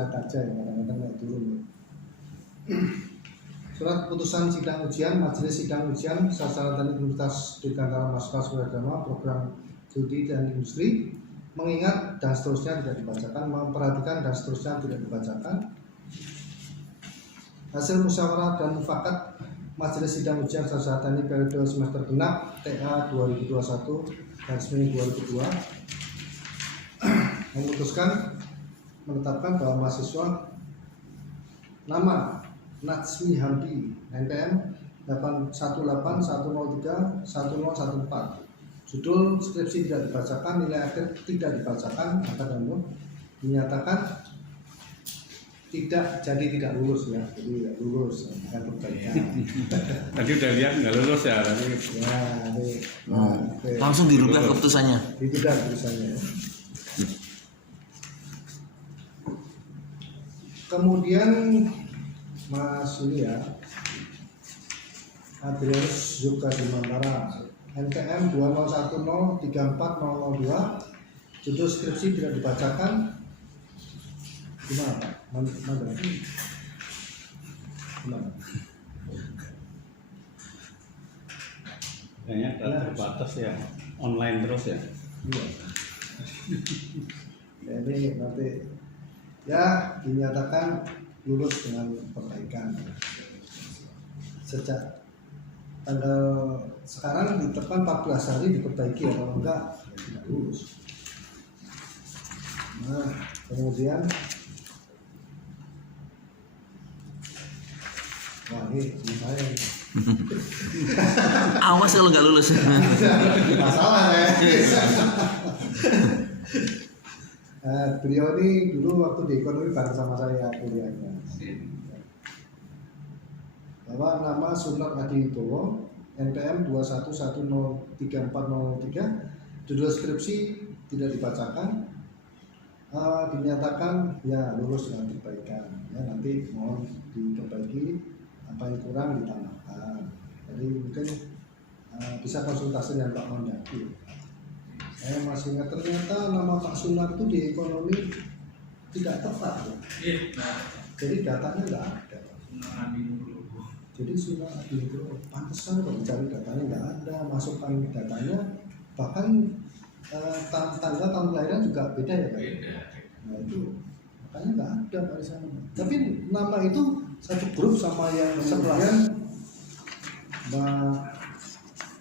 flat aja ya, kadang-kadang nggak turun. Surat keputusan sidang ujian Majelis Sidang Ujian Sarjana Teknik Universitas Dirgantara Mahasiswa Suradharma Program Studi dan Industri mengingat dan seterusnya tidak dibacakan, memperhatikan dan seterusnya tidak dibacakan. Hasil musyawarah dan mufakat Majelis Sidang Ujian Sarjana Teknik periode semester genap TA 2021/2002 memutuskan menetapkan bahwa mahasiswa nama Natsmi Hamdi NPM 81810310114 judul skripsi tidak dibacakan, nilai akhir tidak dibacakan, namun dinyatakan tidak lulus ya, jadi tidak lulus bukan perbaikan. Tadi udah lihat nggak lulus ya, tapi langsung dirubah keputusannya. Dirubah keputusannya ya. Kemudian Mas ini ya, Adrianus Zuka Dimantara NPM 201034002 judul skripsi tidak dibacakan. Gimana Pak? Mana? Kayaknya terbatas ya, online terus ya. Iya. Ini nanti ya dinyatakan lulus dengan perbaikan. Sejak tanggal sekarang ditetapkan 14 hari diperbaiki ya, kalau enggak ya tidak lulus. Nah, kemudian wah ini saya Awas kalau nggak lulus. masalah ya. Beliau ini dulu waktu di ekonomi bareng sama saya kuliahnya. Bahwa nama Sunar Adi Wibowo NPM 211034003 judul skripsi tidak dibacakan, dinyatakan ya lulus dengan perbaikan ya, nanti mohon diperbaiki apa yang kurang ditambahkan. Jadi mungkin bisa konsultasi dengan Pak Mondaki. Saya masih ingat ternyata nama Pak Sunar itu di ekonomi tidak tepat ya. Jadi datanya nggak ada. Jadi Sunar Adi itu pantesan kalau dicari datanya nggak ada, masukkan datanya bahkan tanggal tahun kelahiran juga beda ya Pak. Nah itu makanya nggak ada Pak di sana. Tapi nama itu satu grup sama yang sebelahnya.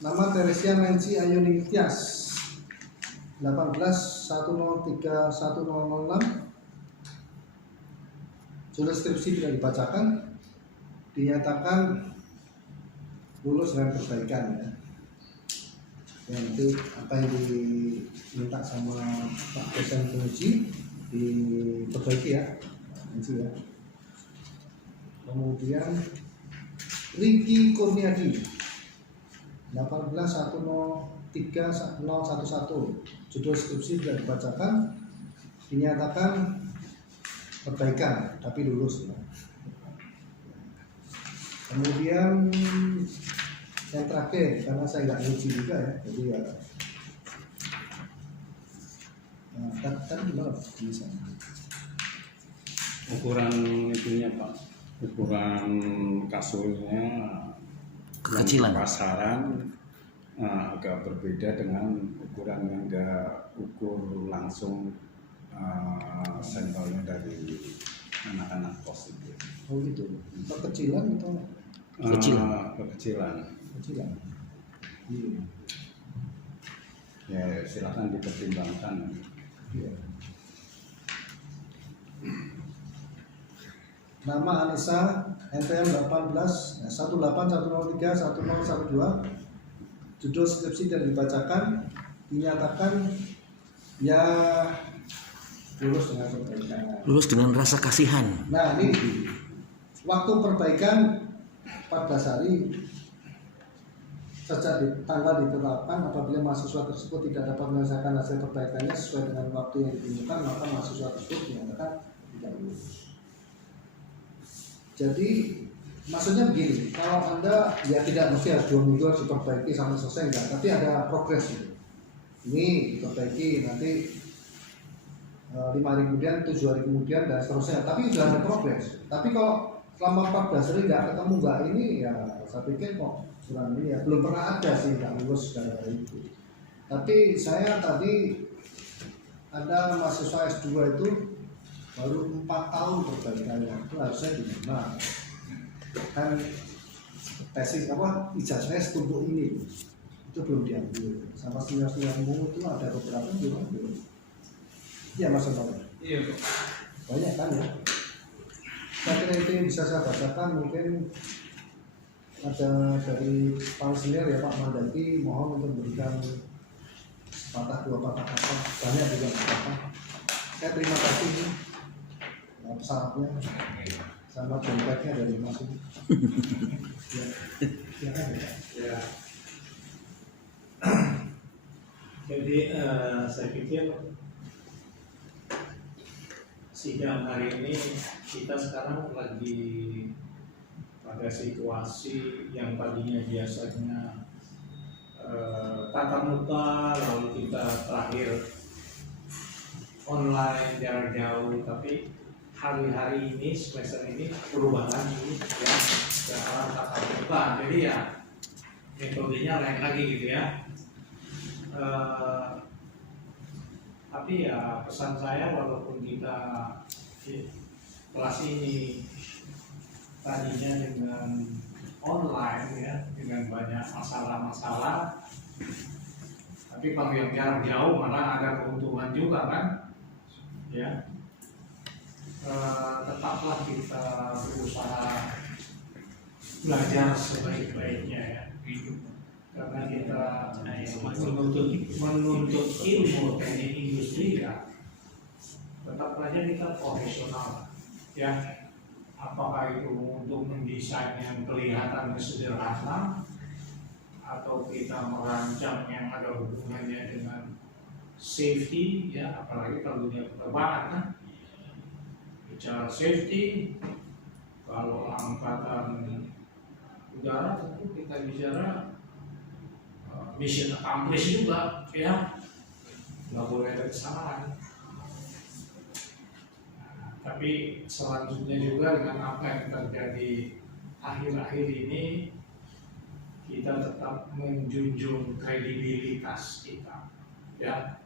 Nama Teresia Nancy Ayuni Tias 18103106 judul skripsi tidak dibacakan, dinyatakan lulus dengan perbaikan ya. Nanti apa yang diminta sama Pak dosen penguji diperbaiki ya, nanti ya. Kemudian Riki Kurniadi 18103011 judul skripsi tidak dibacakan, dinyatakan perbaikan tapi lulus ya. Kemudian yang terakhir karena saya nggak nguji juga ya, jadi ya tadi gimana bisa ukuran itunya Pak, ukuran kasurnya Kekecilan pasaran agak berbeda dengan ukuran yang enggak ukur langsung sampelnya dari anak-anak kos itu. Oh gitu, kekecilan atau kekecilan. Iya. Ya silakan dipertimbangkan. Iya. Nama Anissa NPM 1810310112 judul skripsi tidak dibacakan, dinyatakan ya lulus dengan perbaikan. lulus dengan rasa kasihan. Nah ini waktu perbaikan 14 hari sejak tanggal ditetapkan. Apabila mahasiswa tersebut tidak dapat menyelesaikan hasil perbaikannya sesuai dengan waktu yang ditentukan, maka mahasiswa tersebut dinyatakan tidak lulus. Jadi maksudnya begini, kalau Anda ya tidak mesti harus 2 minggu harus diperbaiki sampai selesai enggak, tapi ada progres gitu. Ini diperbaiki, nanti 5 hari kemudian, 7 hari kemudian dan seterusnya. Tapi sudah ada progres. Tapi kalau selama 14 hari nggak ketemu nggak ini ya saya pikir kok kurang ini ya belum pernah ada sih nggak lulus gara-gara itu. Tapi saya tadi ada mahasiswa S2 itu baru 4 tahun perbaikannya itu harusnya gimana? Kan tesis apa ijazahnya setumpuk ini itu belum diambil sama senior-seniormu itu ada beberapa belum ambil. Iya Mas Anton. Iya. Banyak kan ya. Saya kira itu yang bisa saya bacakan mungkin ada dari Pak Senior ya Pak Mandanti mohon untuk memberikan patah dua patah kata banyak juga apa. Saya terima kasih pesawatnya sama dompetnya dari Mas ini. Ya, ya kan ya. Ya. Jadi saya pikir sidang hari ini kita sekarang lagi pada situasi yang tadinya biasanya tatap muka lalu kita terakhir online jarak jauh, tapi hari-hari ini semester ini perubahan ini ya sekarang tatap muka, jadi ya metodenya lain lagi gitu ya. Tapi ya pesan saya walaupun kita kelas ini tadinya dengan online ya dengan banyak masalah-masalah, tapi kalau yang jarak jauh malah ada keuntungan juga kan ya. Tetaplah kita berusaha belajar sebaik-baiknya ya, karena kita menuntut ilmu teknik industri ya tetap saja kita profesional ya. Apakah itu untuk mendesain yang kelihatan sederhana atau kita merancang yang ada hubungannya dengan safety ya, apalagi kalau dunia penerbangan kan bicara safety. Kalau angkatan udara tentu kita bicara mission accomplished juga ya, nggak boleh ada kesalahan. Tapi selanjutnya juga dengan apa yang terjadi akhir-akhir ini, kita tetap menjunjung kredibilitas kita ya,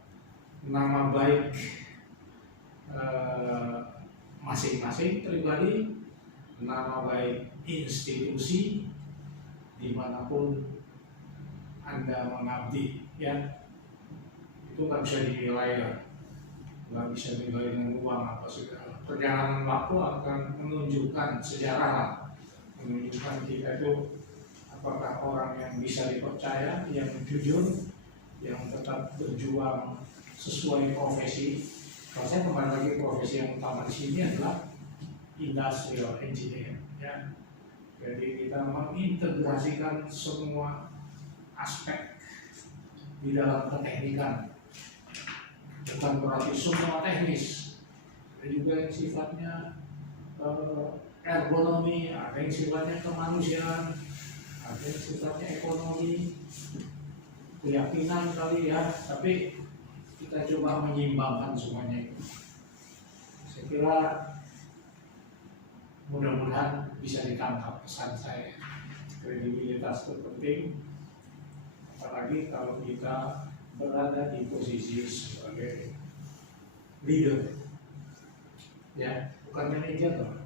nama baik masing-masing pribadi, nama baik institusi dimanapun Anda mengabdi ya, itu nggak bisa dinilai ya, nggak bisa dinilai dengan uang apa segala. Perjalanan waktu akan menunjukkan sejarah, menunjukkan kita itu apakah orang yang bisa dipercaya, yang jujur, yang tetap berjuang sesuai profesi. Kalau saya kembali lagi profesi yang utama di sini adalah industrial engineer ya. Jadi kita mengintegrasikan semua aspek di dalam keteknikan, bukan berarti semua teknis. Ada juga yang sifatnya ergonomi, ada yang sifatnya kemanusiaan, ada yang sifatnya ekonomi, keyakinan kali ya. Tapi kita coba menyimbangkan semuanya itu. Saya kira mudah-mudahan bisa ditangkap pesan saya. Kredibilitas itu penting, apalagi kalau kita berada di posisi sebagai leader ya, bukan manajer loh,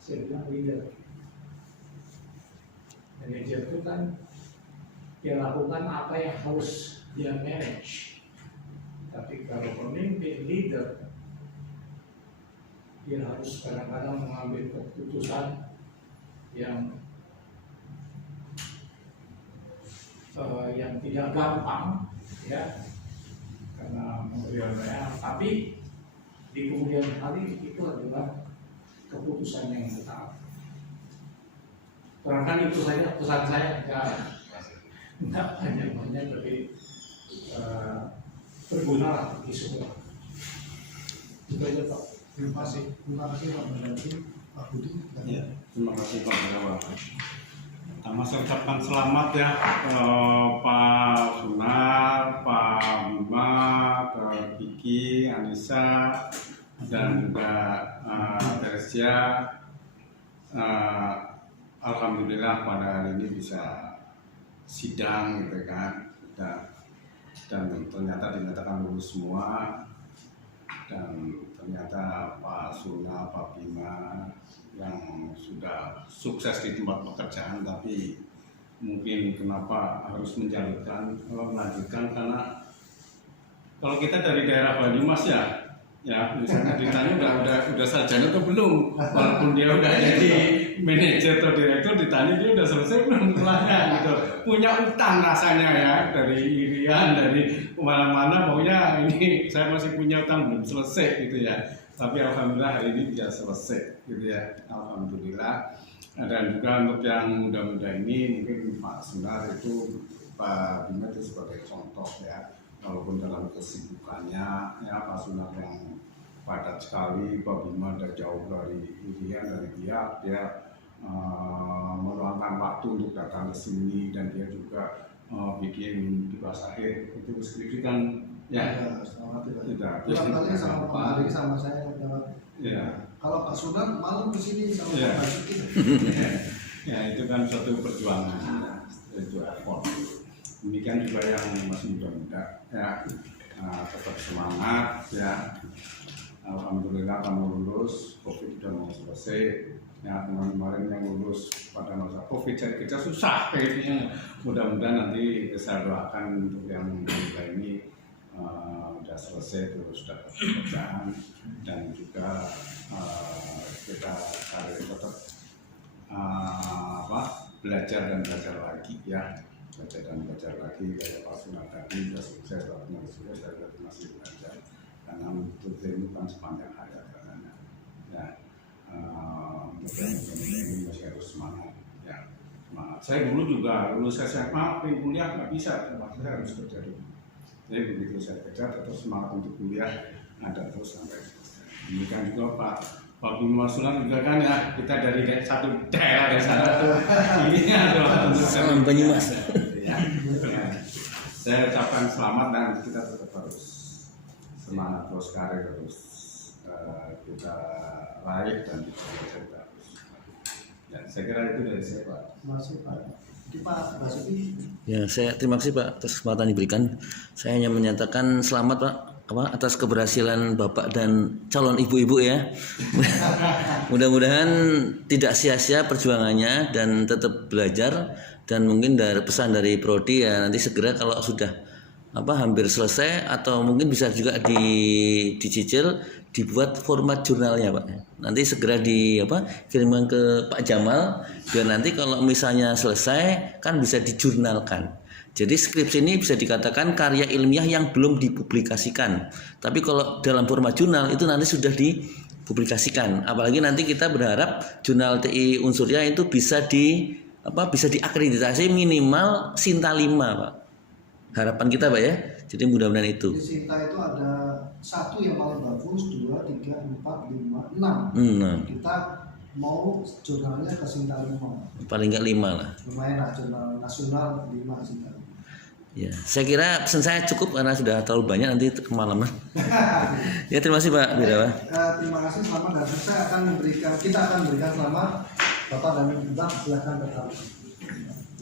saya bilang leader. Manajer itu kan dia lakukan apa yang harus dia manage, tapi kalau pemimpin leader dia harus kadang-kadang mengambil keputusan yang tidak gampang ya, karena beliau-beliau, tapi di kemudian hari itu adalah keputusan yang tetap. Barangkali itu saja pesan saya, enggak banyak-banyak, tapi berguna lah bagi semua. Itu aja Pak. Terima kasih Pak Mandanti, Pak Budi. Terima kasih Pak Berawa. Mas ucapkan selamat ya Pak Sunar, Pak Bima, Kiki, Anissa, dan juga Teresia. Alhamdulillah pada hari ini bisa sidang gitu kan, dan ternyata dinyatakan lulus semua, dan ternyata Pak Sunar, Pak Bima yang sudah sukses di tempat pekerjaan, tapi mungkin kenapa harus melanjutkan karena kalau kita dari daerah Banyumas ya misalnya ditanya udah sarjana atau belum, walaupun dia udah jadi manajer atau direktur, ditanya dia udah selesai belum sekolahnya gitu, punya utang rasanya ya, dari Irian, dari mana-mana, pokoknya ini saya masih punya utang belum selesai gitu ya. Tapi alhamdulillah hari ini bisa selesai gitu ya, alhamdulillah. Dan juga untuk yang muda-muda ini mungkin Pak Sunar itu, Pak Bima itu sebagai contoh ya, walaupun dalam kesibukannya ya, Pak Sunar yang padat sekali, Pak Bima udah jauh dari Irian, dari dia meluangkan waktu untuk datang ke sini, dan dia juga bikin di Basahir itu skripsi kan ya. Tidak. Kali sama Pak Ari sama saya Ya. Kalau Pak Sunar malam kesini sama Ya. Pak Basuki. Ya, itu kan suatu perjuangan, itu effort. Demikian juga yang masih muda-muda ya, tetap semangat ya. Alhamdulillah kamu lulus, COVID sudah mau selesai. Ya, kemarin yang lulus pada masa COVID cari kerja susah kayaknya. Mudah-mudahan nanti saya doakan untuk yang muda ini sudah selesai, terus dapat pekerjaan, dan juga kita tetap belajar dan belajar lagi ya, belajar lagi kayak Pak Sunar tadi sudah sukses, Pak Sunar sukses, saya masih belajar karena untuk ilmu kan sepanjang hayat katanya ya. Untuk yang ini masih harus semangat ya, semangat. Saya dulu juga lulus SMA pengen kuliah nggak bisa, saya harus kerja dulu. Jadi begitu saya kerja terus semangat untuk kuliah, ada terus sampai demikian juga Pak Bima Sunar juga kan ya, kita dari satu daerah dari sana tuh ini adalah untuk Salam Banyumas. ya. Saya ucapkan selamat, dan kita tetap harus semangat terus, karir terus kita raih, dan kita harus ya, saya kira itu dari saya Pak. Masih Pak. Pak Basuki. Ya, saya terima kasih Pak atas kesempatan diberikan. Saya hanya menyatakan selamat Pak atas keberhasilan Bapak dan calon ibu-ibu ya. Mudah-mudahan tidak sia-sia perjuangannya dan tetap belajar, dan mungkin dari pesan dari Prodi ya, nanti segera kalau sudah hampir selesai, atau mungkin bisa juga dicicil, dibuat format jurnalnya Pak. Nanti segera kirimkan ke Pak Jamal, biar nanti kalau misalnya selesai kan bisa dijurnalkan. Jadi skripsi ini bisa dikatakan karya ilmiah yang belum dipublikasikan. Tapi kalau dalam format jurnal itu nanti sudah dipublikasikan. Apalagi nanti kita berharap jurnal TI Unsurya itu bisa diakreditasi minimal Sinta 5 Pak. Harapan kita Pak ya. Jadi mudah-mudahan itu. Di Sinta itu ada 1 yang paling bagus, 2, 3, 4, 5, 6. Kita mau jurnalnya ke Sinta 5. Paling nggak 5 lah. Lumayan lah, jurnal nasional 5 Sinta 5. Ya, saya kira pesan saya cukup karena sudah terlalu banyak, nanti kemalaman. Ya, terima kasih Pak Birawa. Terima kasih, selamat, dan kita akan memberikan selamat Bapak dan Ibu. Silakan tetap.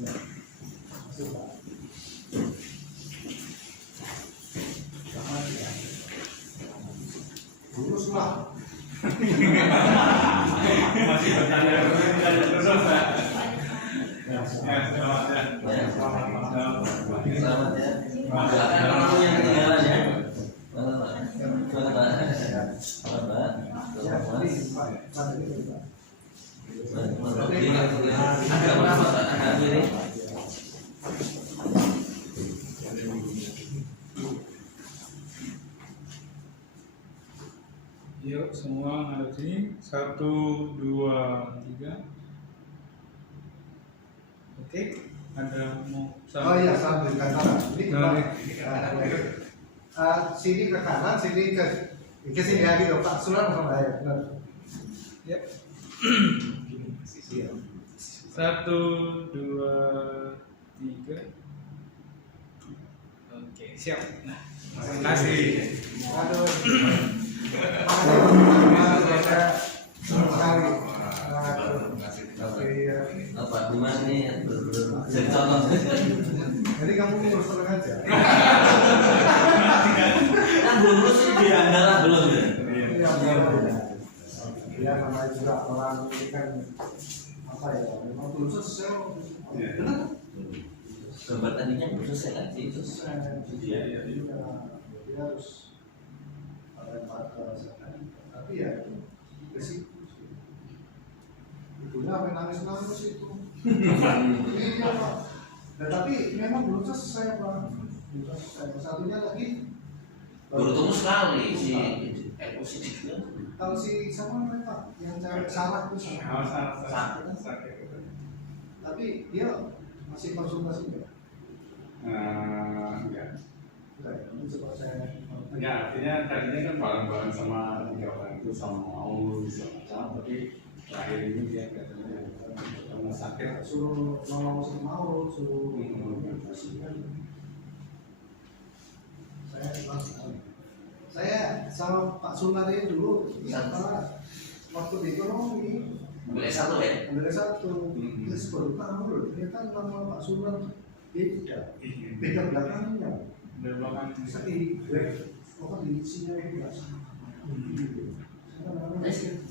Ya. Terima kasih Pak. Selamat ya. Lulus lah. Masih bertanya terus Pak. Selamat ya. Silakan yang ketinggalan ya. Selamat Pak. Agak berapa Pak? Agak miring. Yuk semua ada sini. 1, 2, 3. Oke, ada mau Oh iya, sambil ke kanan. Ini sini ke kanan, sini ke sini lagi dong Pak. Surat sama saya. Benar. Ya. 1, 2, 3. Oke, siap. Nah, terima kasih. Aduh. Sekali. Apa Dimas ini jadi contoh. Jadi kamu ngurus terus aja. Kan belum lulus dia andalah belum ya. Iya, ya namanya juga orang ini kan apa ya? Memang belum selesai. Benar? Gambar tadinya belum selesai kan sih. Iya. Dia harus ada tapi ya risiko. Ibunya sampai nangis itu. Iya Pak. Nah, tapi memang belum selesai Pak. Belum selesai. Satunya lagi Baru tunggu sekali si positif kan. kalau si sama mereka yang cewek salah itu salah. Sakit. Tapi dia masih konsultasi nggak? Enggak. Enggak ya. Ini coba saya. Enggak, artinya tadinya kan bareng-bareng sama 3 orang itu sama Aul, sama tapi terakhir ini dia katanya karena sakit. Suruh nolong sama mau suruh kasihkan. Saya sama Pak Sunari dulu apa waktu di ekonomi Boleh satu ya. ambil satu terus baru tahu loh ternyata nama Pak Sunar beda belakangnya sedih kok di sini nggak sama.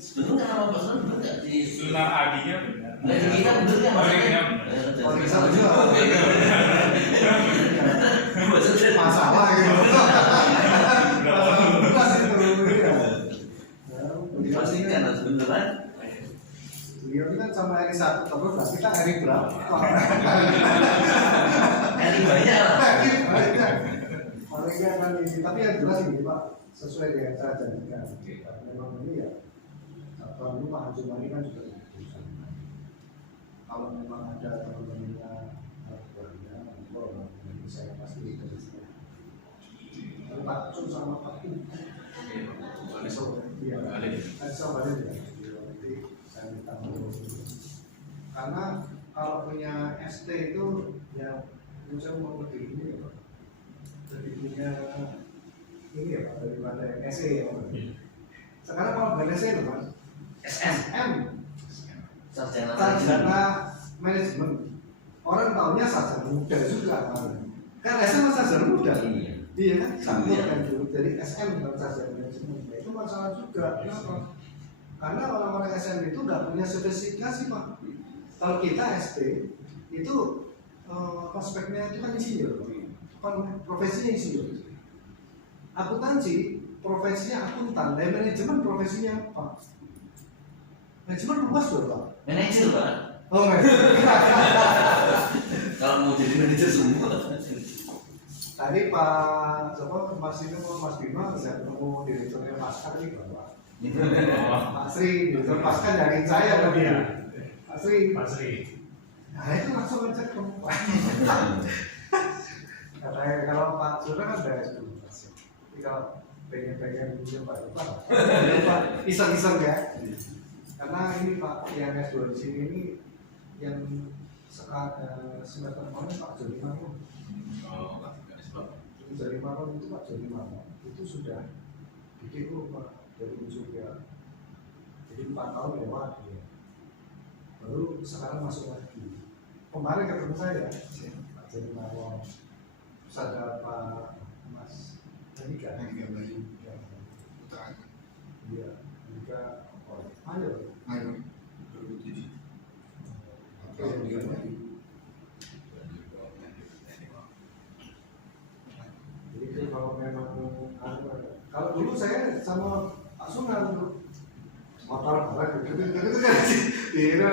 Sebenarnya nama Pak Sunan benar nggak di Sunar adinya benar. nggak di kita benar ya maksudnya. Oh, di sana juga. Maksudnya Masalah gitu. Bukan itu ya. dipastikan harus beneran. Beliau ini kan sama hari satu terus, nah kita hari berapa? Hari banyak lah. Mereka kan ini, tapi yang jelas ini Pak sesuai dengan cara janjikan. Memang ini ya, kalau dulu Pak Haji Mani kan juga berusaha. Kalau memang ada teman-temannya saya pasti itu. Pak Cun sama Pak Kim. Iya, ada balik ya. Nanti saya minta karena kalau punya ST itu ya saya mau lebih ini ya Pak. Lebih punya ini ya Pak daripada yang SE ya Pak. Sekarang kalau bukan SE itu Pak, SM sarjana manajemen. Orang tahunya sarjana muda juga kan SM sarjana muda. Iya kan, sama kan dulu dari SM dan sarjana manajemen. Itu masalah juga. Kenapa? Karena orang-orang SM itu nggak punya spesifikasi Pak. Kalau kita ST itu prospeknya itu kan insinyur, kan profesinya insinyur. Akuntansi profesinya akuntan, dan manajemen profesinya apa? Manajemen luas loh Pak. Manajer Pak. Oh Kalau mau jadi manajer semua. Tadi Pak Mas Dino Mas Bima bisa ketemu direkturnya Pasca nih Pak. Pak Sri, direktur Pasca nyariin saya tadi. Pak Sri. Nah itu langsung aja ke Pak. Katanya kalau Pak Surya kan dari sebelum tapi kalau pengen punya Pak iseng-iseng ya. Karena ini Pak yang S2 di sini ini yang semester kemarin Pak Joni Marlon. Joni Marlon itu Pak Joni Marlon itu sudah bikin Pak dari ujung ya. Jadi 4 tahun lewat ya. Baru sekarang masuk lagi. Kemarin ketemu saya Pak Joni Marlon. Terus ada Pak Mas Andika Bayu. Iya, Andika Ayo. Jadi kalau memang kalau dulu saya sama Pak Sunan dulu motor barang gitu kan dia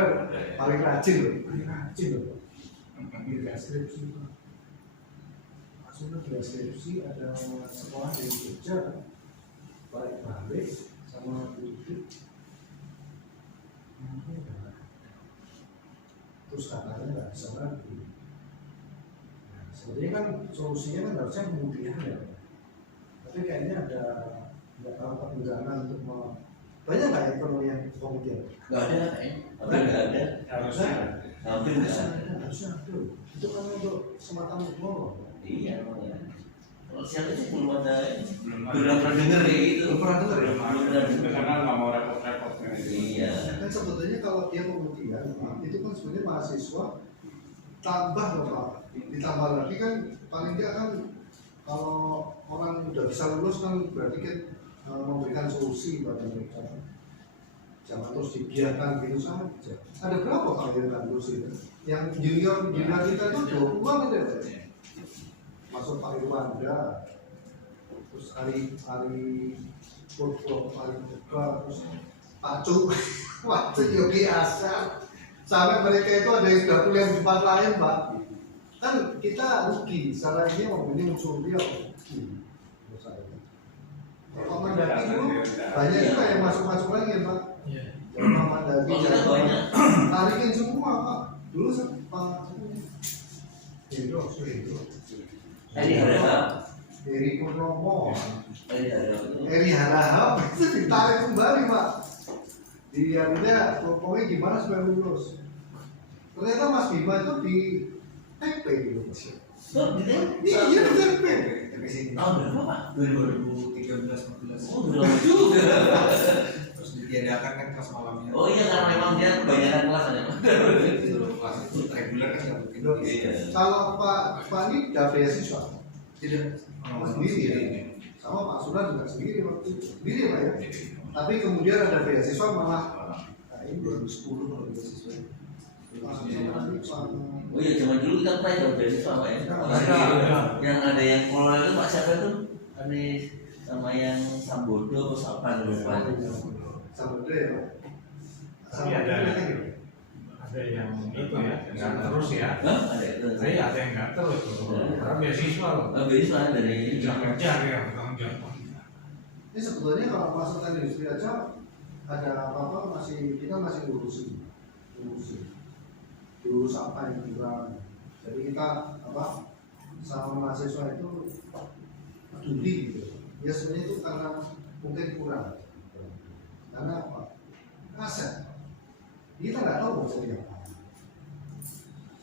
paling rajin loh. Di skripsi Pak Sunan di skripsi ada sekolah di Jogja balik sama Budi. Terus katanya nggak bisa lagi. Nah, sebenarnya kan solusinya kan harusnya kemudian ya. Tapi kayaknya ada nggak tahu rencana untuk banyak nggak ekonomi yang kemudian? Nggak ada kayaknya. Nggak ada. Harusnya Hampir nggak ada. Harusnya ada. Itu kan untuk semacam umum. Iya, makanya. Kalau siapa sih belum ada, Belum belum pernah denger kayak gitu. Belum pernah dengar ya? Belum pernah denger. Karena nggak mau repot-repot kan itu. Iya. Kan sebetulnya kalau dia pembuktian, Pak, itu kan sebenarnya mahasiswa tambah loh Pak. Ditambah lagi kan paling tidak kan kalau orang udah bisa lulus kan berarti kan memberikan solusi pada mereka. Jangan terus dibiarkan gitu saja. Ada berapa Pak yang nggak lulus itu? Yang junior kita itu 20-an ada. Masuk Pak Irwanda, terus hari Purwo, hari Buka, terus Pak Cuk, waktu Yogi Asar, sampai mereka itu ada yang sudah kuliah di tempat lain, Pak. Kan kita rugi, secara ini membeli unsur dia rugi. Kalau Mandaki dulu banyak juga yang masuk lagi ya, Pak. Iya. Jangan Mandaki, Oh, kita banyak. tarikin semua, Pak. Dulu Pak Hendro. Eri Harahap. Eri Purnomo, Eri Harahap. Eri Harahap itu ditarik kembali Pak. Dia pokoknya gimana supaya lulus. Ternyata Mas Bima itu di TP gitu. Oh, di TP? Iya di TP. Tahun berapa Pak? 2013-14. Oh, udah lama juga. Terus ditiadakan kan kelas malamnya. Oh iya, karena memang dia kebanyakan kelas ada. Kelas itu reguler kan nggak mungkin. Iya. Kalau Pak ini udah beasiswa Tidak. sendiri ya. Sama Pak Sunan juga sendiri waktu itu. Sendiri Pak ya. Tapi kemudian ada beasiswa malah ini 2010 kalau beasiswa. Oh iya, zaman dulu kita pernah ikut beasiswa Pak ya. Yang ada yang kelola itu Pak siapa tuh? Ada sama yang Sambodo atau siapa lupa. Sambodo ya Pak. Tapi ada yang itu ya, nggak terus ya. Hah? Ada itu. Saya ada yang nggak terus loh. Karena beasiswa loh. Oh, beasiswa dari Jangan cari yang bertanggung jawab. Ini sebetulnya kalau masukkan industri aja ada apa-apa kita masih ngurusin diurus apa yang kurang. Jadi kita sama mahasiswa itu peduli gitu. Ya sebenarnya itu karena mungkin kurang. Karena apa? Aset. Kita nggak tahu mau jadi apa.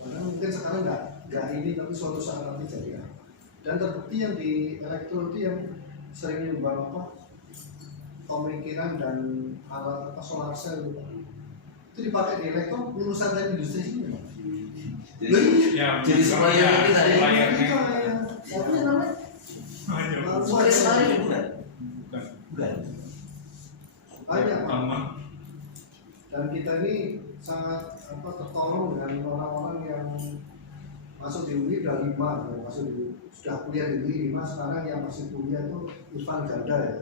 Karena mungkin sekarang nggak ini tapi suatu saat nanti jadi apa. Dan terbukti yang di elektro itu yang sering nyumbang pemikiran dan alat solar cell itu dipakai di elektro lulusan dari industri ini. Ya, jadi supplier kita ya. Siapa yang namanya? Supplier sekali bukan? Bukan. Bukan. Banyak. Utama. Dan kita ini sangat tertolong dengan orang-orang yang masuk di UI udah 5, yang sudah kuliah di UI 5, sekarang yang masih kuliah itu Irfan Ganda ya,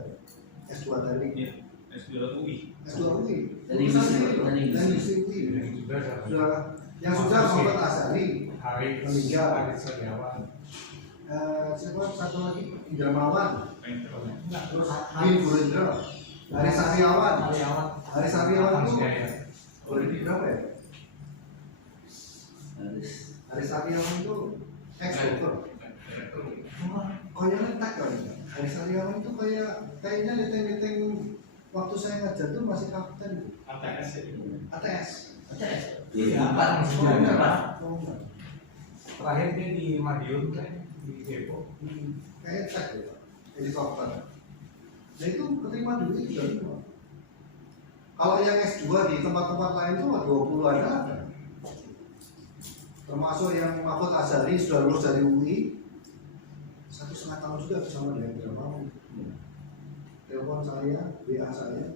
S2 tadi. Iya. S2 UI. S2 UI. Dan industri UI. Yang juga Sudah yang sudah Muhammad Asari, hari meninggal. hari Setiawan. Siapa satu lagi Indramawan, Enggak, terus Bin Burendra, Haris Sariawan. Haris Sariawan itu boleh di berapa ya? Haris Sariawan itu ex-dokter. Kayaknya tak kan? Haris Sariawan itu kayaknya neteng-neteng waktu saya ngajar tuh masih kapten. ATS itu. ATS. Iya. Oh, enggak. Terakhir dia di Madiun kan di Depok. Kayak cek ya, helikopter. Nah itu keterima dulu itu dari mana? Kalau yang S2 di tempat-tempat lain tuh 20 ada. Termasuk yang Mahfud Azhari sudah lulus dari UI 1,5 tahun juga bersama dengan Dramawan. Telepon saya, WA saya,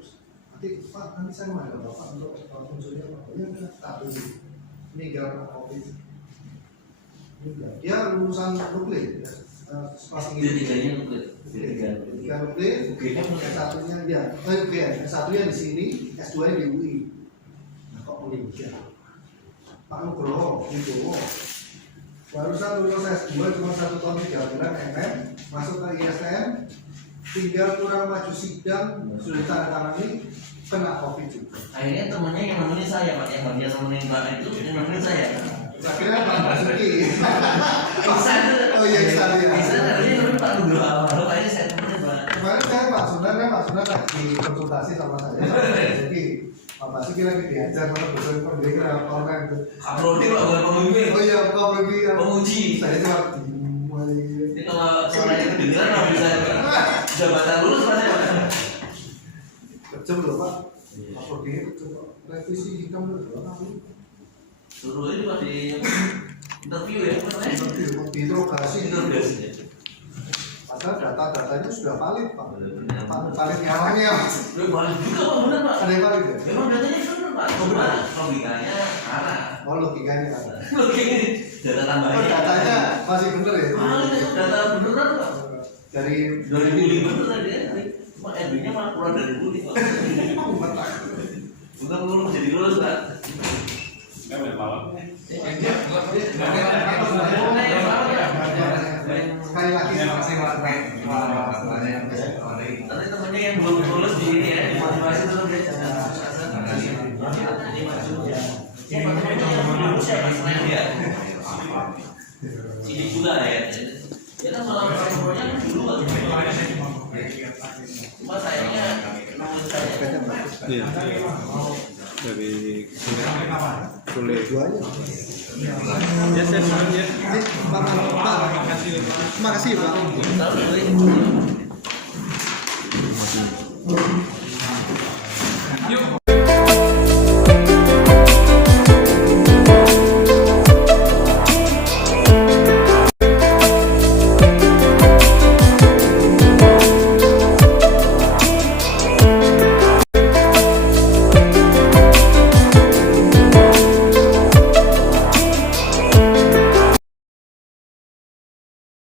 nanti Pak, nanti saya mau ada Bapak untuk unsurnya Pak. Ya udah, tak dulu. Ini gara COVID. Dia lulusan nuklir, ya. D3-nya nuklir. Tiga nuklir, UGM S1-nya ya, UGM, S1-nya di sini, S2-nya di UI. Nah kok meninggal? Pak Nugroho, Wibowo. Barusan lulus S2 cuma 1 tahun 3 bulan MM, masuk ke ISTM, tinggal kurang maju sidang, sudah ditandatangani, kena COVID juga. Akhirnya temennya yang nemenin saya Pak, yang bagian nemenin Pak itu yang nemenin saya. Akhirnya Pak Basuki. Iksan. Oh iya Iksan ya. Iksan harusnya nemenin Pak Nugroho awal, Pak ini saya temenin Pak. Kemarin saya Pak Sunan lagi konsultasi sama saya. Jadi Pak Apa sih kira diajar sama dosen pembimbing orang itu? Kaprodi pak bukan pemimpin. Oh iya, pembimbing yang Penguji. saya itu waktu mulai. Ini kalau suaranya kedengeran nggak bisa jabatan lulus pasti pak. Kecil loh pak. Pembimbing itu coba revisi hitam loh. Suruh ini pak di interview ya, apa namanya? Diinterogasi. Interogasi. Padahal data-datanya sudah valid pak. Benar. Valid nyawanya. Lu balik juga pak benar pak. Ada yang valid ya? Memang datanya benar pak. Cuma logikanya salah. Oh logikanya ada. Logikanya data Oh, tambahannya. datanya masih bener ya? Valid itu data beneran pak. Dari 2005 beneran dia. Cuma RB-nya malah keluar dari kulit pak. Bukan lulus jadi lulus pak. Enggak ada malamnya. sekali lagi Terima kasih Pak. Nanti temennya yang belum lulus di ini ya, dimotivasi terus dia jangan putus asa. Ini maju ya. Siapa temennya yang belum lulus siapa selain dia? Ini juga ya. Ya kan malah promonya kan dulu kan. Cuma sayangnya menurut saya. Iya. Dari kuliah. duanya. Ya saya duluan ya. Makasih Pak. Tahu dulu. Yuk.